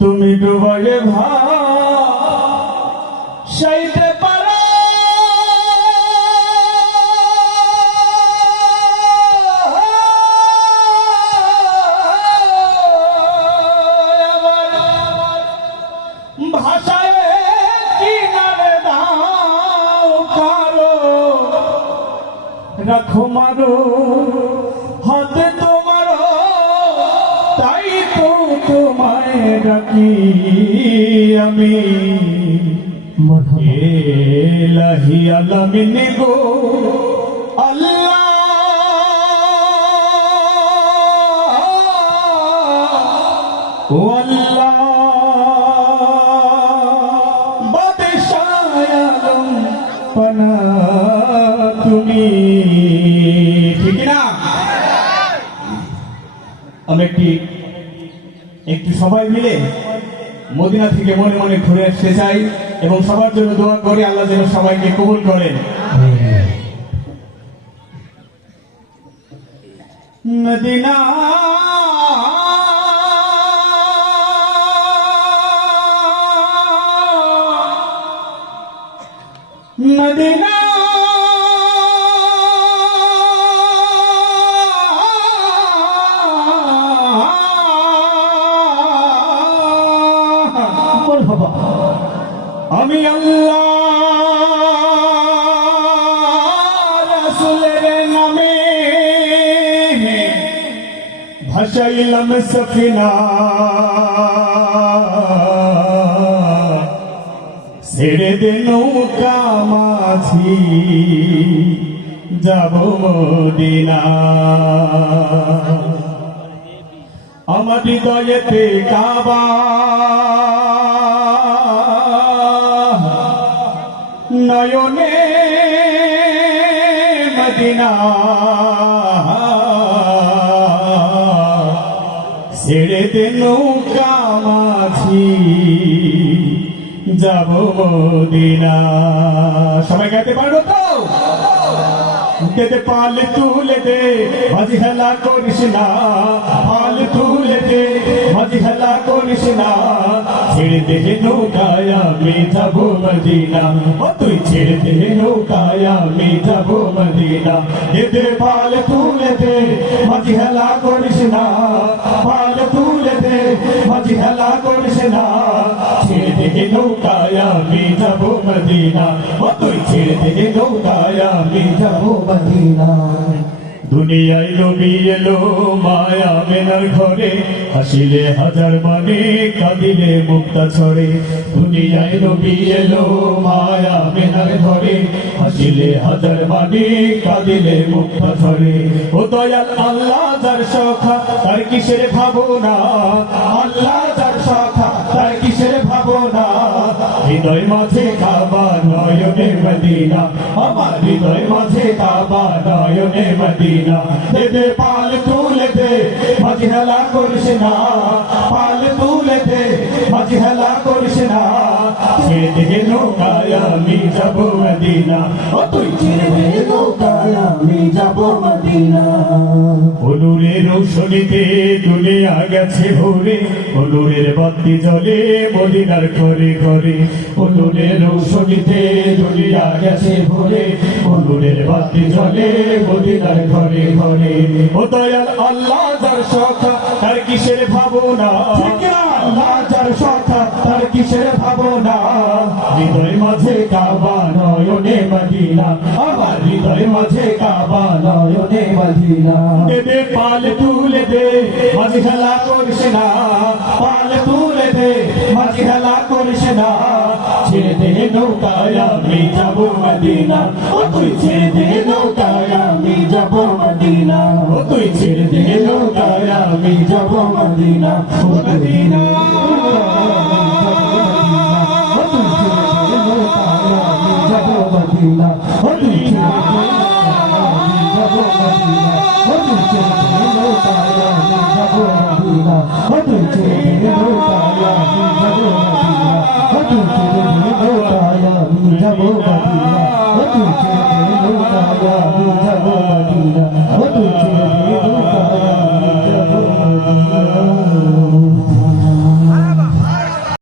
তুমি ডুবাইলে ভাসাইতে পারো ভাষায় কিনারে দাও কারো রাখো মারো হাতে তোমার তাই তো তোমায় ডাকি আমি ইলাহি আলামিন গো আল্লাহ ও আল্লাহ বাদশাহ আলম পানা তুমি ঠিক না আমরা একটু সবাই মিলে মদিনা থেকে মনে মনে ঘুরে আসতে চাই এবং সবার জন্য দোয়া করি আল্লাহ যেন সবাইকে কবুল করেন। মদিনা মদিনা আমি আল্লাহ রাসূলের নামে ভাসাইলাম সফিনা ছেড়ে দে নৌকা মাঝি যাব মদিনা আমার হৃদয়েতে কাবা নয়নে মদিনা ছেড়ে দে নৌকা মাঝি যাব মদিনা সবাই গাইতে পারো তো দে পাল তুলে দে মাঝি হেলা করিস না পাল তুলে দে মাঝি হেলা করিস না ছেড়ে দে নৌকায় আমি যাব মদিনা ও তুই ছেড়ে দে নৌকায় আমি যাব মদিনা দে পাল তুলে দে মাঝি হেলা করিস না পাল তুলে দে মাঝি হেলা করিস না ছেড়ে দে নৌকায় আমি যাব মদিনা ও তুই ছেড়ে দে নৌকায় আমি যাব মদিনা দুনিয়ায় নবী এলো মায়া মেনার ঘরে হাসিলে হাজার মানে কাঁদিলে মুক্তা ছড়ে দুনিয়ায় নবী এলো মায়া মেনার ঘরে হাসিলে হাজার মানে কাঁদিলে মুক্তা ছড়ে ও দয়াল আল্লাহ যার সখা তার কিসের ভাবনা আল্লাহ যার সখা তার কিসের ভাবনা হৃদয় মাঝে কাবা নয়নে মদিনা আমার হৃদয় মাঝে কাবা নয়নে মদিনা দে পাল তুলে দে মাঝি হেলা করিস না পাল তুলে দে মাঝি হেলা করিস না ছেড়ে দে নৌকায় আমি যাব মদিনা ও তুই ছেড়ে দে নৌকায় আমি যাব মদিনা অনুরের রৌশনীতে দুনিয়া গেছে ভরে অনুরের বাতি জ্বলে মদিনার ঘরে ঘরে অনুরের রৌশনীতে দুনিয়া গেছে ভরে অনুরের বাতি জ্বলে মদিনার ঘরে ঘরে ও দয়াল আল্লাহ যার সখা তার কিসের ভাবনা আল্লাহ যার সখা তার কিসের ভাবনা হৃদয় মাঝে কাবা নয়নে মদিনা আমার হৃদয় মাঝে কাবা নয়নে মদিনা দে পাল তুলে দে মাঝি হেলা করিস না পাল তুলে দে মাঝি হেলা করিস না ছেড়ে দে নৌকায় আমি যাব মদিনা ও তুই ছেড়ে দে নৌকায় আমি যাব মদিনা ও তুই ছেড়ে দে নৌকায় আমি যাব মদিনা ও মদিনা যাব মদিনা ও তুই যাব মদিনা ও তুই নৌকায় আমি যাব মদিনা ও তুই নৌকায় আমি যাব মদিনা ও তুই নৌকায় আমি যাব মদিনা ও তুই নৌকায় আমি যাব মদিনা ও তুই নৌকায় আমি যাব মদিনা